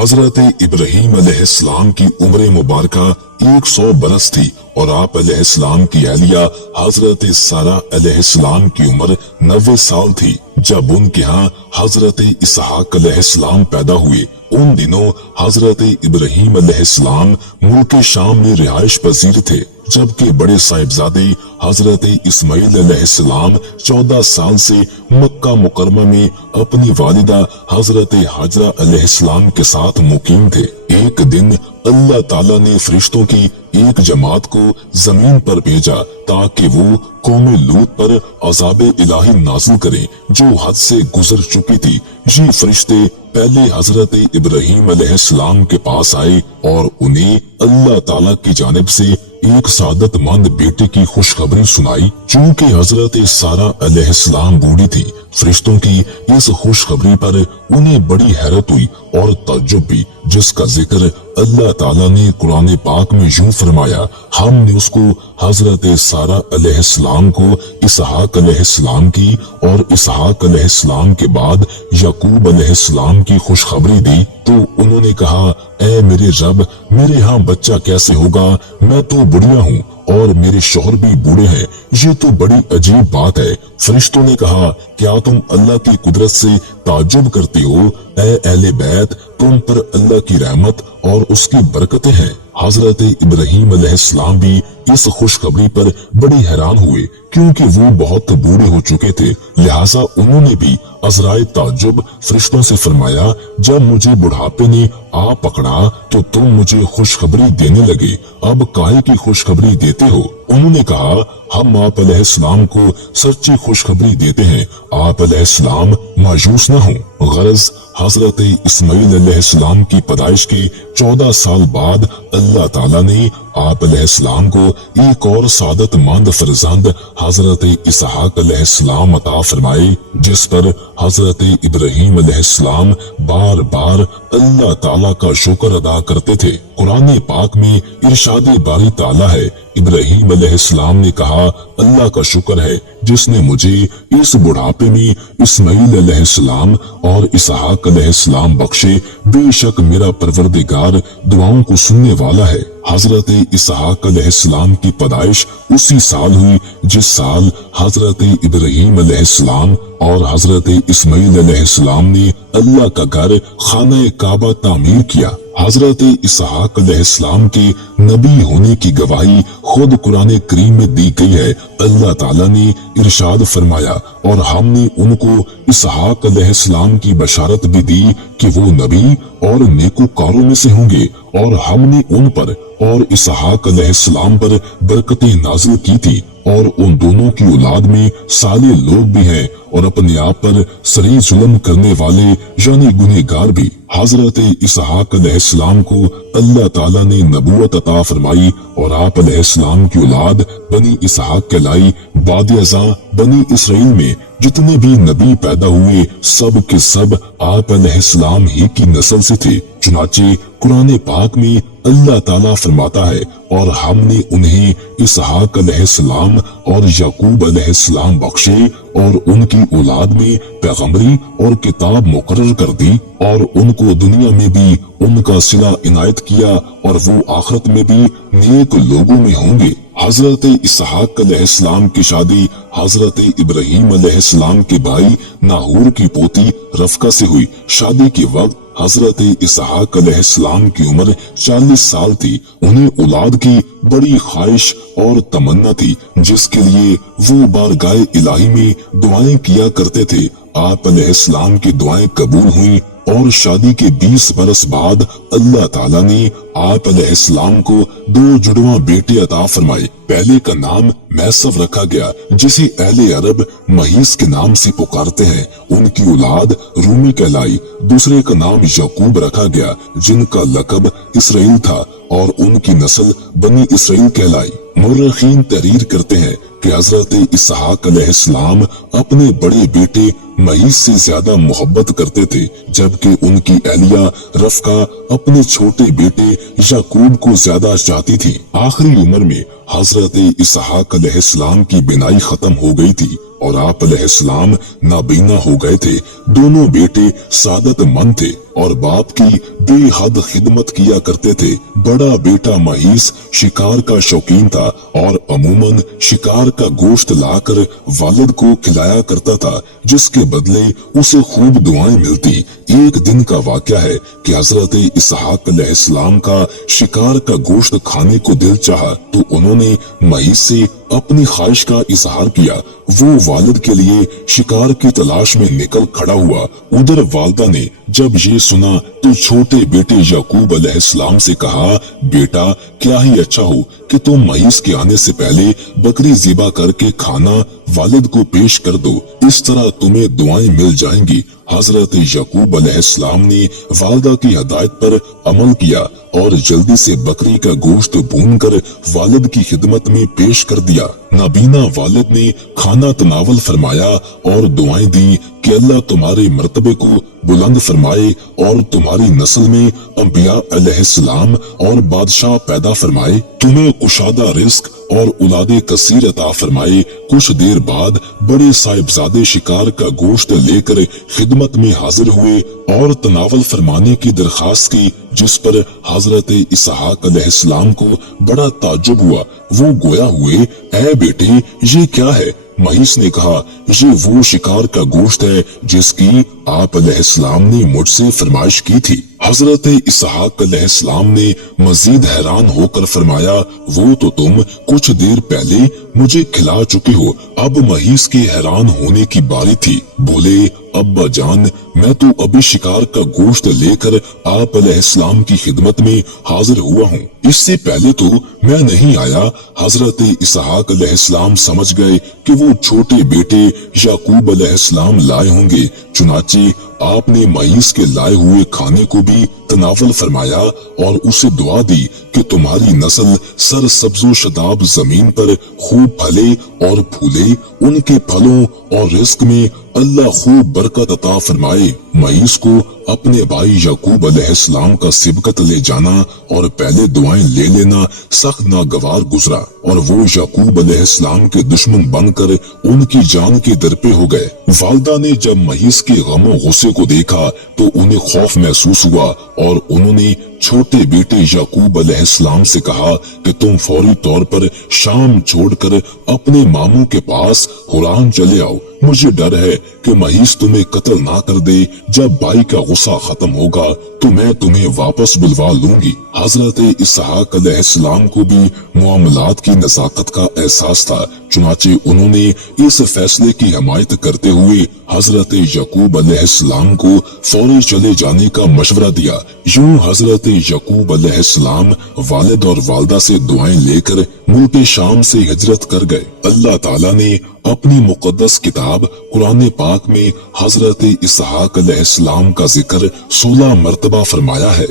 हजरत इब्राहीम अलैहिस्सलाम की उम्र मुबारका 100 बरस थी और आप अलैहिस्सलाम की अहलिया हजरत सारा अलैहिस्सलाम की उम्र 90 साल थी जब उनके यहाँ हजरत इसहाक अलैहिस्सलाम पैदा हुए। उन दिनों हजरत इब्राहीम अलैहिस्सलाम मुल्क शाम में रिहाइश पजीर थे, जबकि बड़े साहिबजादे हजरत इस्माइल अलैहिस्सलाम 14 साल से मक्का मुकरमा में अपनी वालिदा हजरत हाजरा अलैहिस्सलाम के साथ मुकीम थे। एक दिन अल्लाह ताला ने फरिश्तों की एक जमात को जमीन पर भेजा ताकि वो कौम लूत पर अज़ाब इलाही नाज़िल करें जो हद से गुजर चुकी थी। ये फरिश्ते पहले हजरत इब्राहीम अलैहिस्सलाम के पास आए और उन्हें अल्लाह ताला की जानिब से एक सादतमंद बेटे की खुशखबरी सुनाई। चूँकि हजरत सारा अलैहिस्सलाम बूढ़ी थी, फरिश्तों की इस खुशखबरी पर उन्हें बड़ी हैरत हुई और तज्जुब भी, जिसका जिक्र अल्लाह ताला ने कुरान पाक में यूं फरमाया, हमने उसको हजरत सारा अलैहिस्सलाम को इसहाक अलैहिस्सलाम की और इसहाक अलैहिस्सलाम के बाद याकूब अलैहिस्सलाम की खुशखबरी दी। तो उन्होंने कहा, ऐ मेरे रब, मेरे यहाँ बच्चा कैसे होगा? मैं तो बुढ़िया हूँ और मेरे शौहर भी बूढ़े हैं, ये तो बड़ी अजीब बात है। फरिश्तों ने कहा, क्या तुम अल्लाह की कुदरत से ताज्जुब करते हो? ऐ अहले बैत, तुम पर अल्लाह की रहमत और उसकी बरकतें हैं। हजरत इब्राहीम अलैहिस्सलाम भी इस खुशखबरी पर बड़े हैरान हुए, क्योंकि वो बहुत बूढ़े हो चुके थे। लिहाजा उन्होंने भी अज़राए ताज्जुब फरिश्तों से फरमाया, जब मुझे बुढ़ापे ने आ पकड़ा तो तुम मुझे खुशखबरी देने लगे, अब काहे की खुशखबरी देते हो? उन्होंने कहा, हम आप अलैहिस्सलाम को सच्ची खुशखबरी देते हैं, आप अलैहिस्सलाम मायूस न हो। गरज हजरत इस्माइल अलैहिस्सलाम की पैदाइश के 14 साल बाद अल्लाह ताला ने आप अलैहिस्सलाम को एक और सादतमंद फरजंद हजरत इसहाक अलैहिस्सलाम अता फरमाए, जिस पर हजरत इब्राहीम अलैहिस्सलाम बार बार अल्लाह ताला का शुक्र अदा करते थे। कुरान पाक में इरशाद बारी ताला है, इब्राहीम अलैहिस्सलाम ने कहा, अल्लाह का शुक्र है जिसने मुझे इस बुढ़ापे में इस्माइल अलैहिस्सलाम और इसहाक अलैहिस्सलाम बख्शे, बेशक मेरा परवरदिगार दुआओं को सुनने वाला है। हजरत इसहाक अलैहिस्सलाम की पैदाइश उसी साल हुई जिस साल हजरत इब्राहीम अलैहिस्सलाम और हजरत इस्माइल अलैहिस्सलाम ने अल्लाह का घर खाना काबा तामीर किया। हजरत इसहाक अलैहिस्सलाम के नबी होने की गवाही खुद कुरान करीम में दी गई है। अल्लाह ताला ने इरशाद फरमाया, और हमने उनको इसहाक अलैहिस्सलाम की बशारत भी दी कि वो नबी और नेकोकारों में से होंगे, और हमने उन पर और इसहाक अलैहिस्सलाम पर बरकतें नाज़िल की थी, और उन दोनों की औलाद में साले लोग भी हैं और अपने आप पर सरी जुल्म करने वाले यानी गुनहगार भी। हजरत इसहाक अलैहिस्सलाम को अल्लाह ताला ने नबूवत अता फरमाई और आप अलैहिस्सलाम की औलाद बनी इसहाक कहलाई। बाद अज़ा बनी इसराइल में जितने भी नबी पैदा हुए सब के सब आप अलैहिस्सलाम ही की नस्ल से थे। चुनाचे कुरान पाक में अल्लाह ताला फरमाता है, और हमने उन्हें इसहाक अलैहिस्सलाम और याकूब अलैहिस्सलाम बख्शे और उनकी औलाद में पैगम्बरी और किताब मुकर्रर कर दी, और उनको दुनिया में भी उनका सिला इनायत किया और वो आखिरत में भी नेक लोगों में होंगे। हजरत इसहाक अलैहिस्सलाम की शादी हजरत इब्राहीम अलैहिस्सलाम के भाई नाहूर की पोती रफका से हुई। शादी के वक्त हजरत इसहाक अलैहिस्सलाम की उम्र 40 साल थी। उन्हें औलाद की बड़ी ख्वाहिश और तमन्ना थी, जिसके लिए वो बारगाह इलाही में दुआएं किया करते थे। आप अलैहिस्सलाम की दुआएं कबूल हुई और शादी के 20 बरस बाद अल्लाह ताला ने आप अलैहिस्सलाम को 2 जुड़वा बेटे अता फरमाए। पहले का नाम मैसव रखा गया, जिसे अहले अरब महीस के नाम से पुकारते हैं। उनकी औलाद रूमी कहलाई। दूसरे का नाम याकूब रखा गया, जिनका लकब इसराइल था, और उनकी नस्ल बनी इसराइल कहलाई। मुर्रखीन तहरीर करते हैं कि हजरत इसहाक अलैहिस्सलाम अपने बड़े बेटे महीस से ज्यादा मोहब्बत करते थे, जबकि उनकी अहलिया रफ़का अपने छोटे बेटे याकूब को ज्यादा चाहती थी। आखिरी उम्र में हजरत इसहाक अलैहिस्सलाम की बिनाई खत्म हो गई थी और आप अलैहिस्सलाम नाबीना हो गए थे। दोनों बेटे सादतमंद थे और बाप की बेहद खिदमत किया करते थे। बड़ा बेटा महीस शिकार का शौकीन था और अमूमन शिकार का गोश्त लाकर वालिद को खिलाया करता था, जिसके बदले उसे खूब दुआएं मिलती। एक दिन का वाक़या है कि हजरत इसहाक अलैहिस्सलाम का शिकार का गोश्त खाने को दिल चाहा तो उन्होंने महीस से अपनी ख्वाहिश का इजहार किया। वो वालिद के लिए शिकार की तलाश में निकल खड़ा हुआ। उधर वालिदा ने जब ये सुना तो छोटे बेटे याकूब अलैहिस्सलाम से कहा, बेटा क्या ही अच्छा हो कि तुम महीस के आने से पहले बकरी ज़िबा करके खाना वालिद को पेश कर दो, इस तरह तुम्हें दुआएं मिल जाएंगी। हजरत याकूब अलैहिस्सलाम ने वालिदा की हिदायत पर अमल किया और जल्दी से बकरी का गोश्त भूनकर वालिद की खिदमत में पेश कर दिया। नाबीना वालिद ने खाना तनावल फरमाया और दुआएं दी कि अल्लाह तुम्हारे मर्तबे को बुलंद फरमाए और तुम्हारी नस्ल में अंबिया अलैहिस्सलाम और बादशाह पैदा फरमाए, तुम्हें कुशादा रिस्क और औलादे कसीर अता फरमाए। कुछ देर बाद बड़े साहिबजादे शिकार का गोश्त लेकर खिदमत में हाजिर हुए और तनावल फरमाने की दरखास्त की, जिस पर हजरत इसहाक अलैहिस्सलाम को बड़ा ताज्जुब हुआ। वो गोया हुए, ऐ बेटे ये क्या है? महीस ने कहा, ये वो शिकार का गोश्त है जिसकी आप अलैहिस्सलाम ने मुझसे फरमाइश की थी। हजरत इसहाक अलैहिस्सलाम ने मजीद हैरान होकर फरमाया, वो तो तुम कुछ देर पहले मुझे खिला चुके हो। अब महीस के हैरान होने की बारी थी। बोले, अब्बा जान मैं तो अभी शिकार का गोश्त लेकर आप अलैहिस्सलाम की खिदमत में हाजिर हुआ हूँ, इससे पहले तो मैं नहीं आया। हजरत इसहाक अलैहिस्सलाम समझ गए कि वो छोटे बेटे याकूब अलैहिस्सलाम लाए होंगे। चुनाचे आपने महीस के लाए हुए खाने को भी तनावल फरमाया और उसे दुआ दी कि तुम्हारी नस्ल सरसब्ज़ो शदाब जमीन पर खूब फले और फूले, उनके फलों और रिस्क में अल्लाह खूब बरकत अता फरमाए। महीस को अपने भाई याकूब अलैहिस्सलाम का सिबकत ले जाना और पहले दुआएं ले लेना सख्त नागवार गुजरा और वो याकूब अलैहिस्सलाम के दुश्मन बनकर उनकी जान के दर पे हो गए। वालिदा ने जब महीस के गमो गुस्से को देखा तो उन्हें खौफ महसूस हुआ और उन्होंने छोटे बेटे याकूब अलैहिस्सलाम से कहा कि तुम फौरी तौर पर शाम छोड़कर अपने मामू के पास हुरान चले आओ। मुझे डर है कि महीस तुम्हें कत्ल ना कर दे। जब भाई का गुस्सा खत्म होगा तो मैं तुम्हें वापस बुलवा लूंगी। हजरत इसहाक अलैहिस्सलाम को भी मामलात की नज़ाकत का एहसास था। चुनाचे उन्होंने इस फैसले की हिमायत करते हुए हजरत याकूब अलैहिस्सलाम को फौरी चले जाने का मशवरा दिया। यूं हजरत याकूब अलैहिस्सलाम वालिद और वालिदा से दुआएं लेकर मुल्क शाम से हिजरत कर गए। अल्लाह ताला ने अपनी मुकद्दस किताब कुरान पाक में हजरत इसहाक अलैहिस्सलाम का जिक्र 16 मरतबा फरमाया है।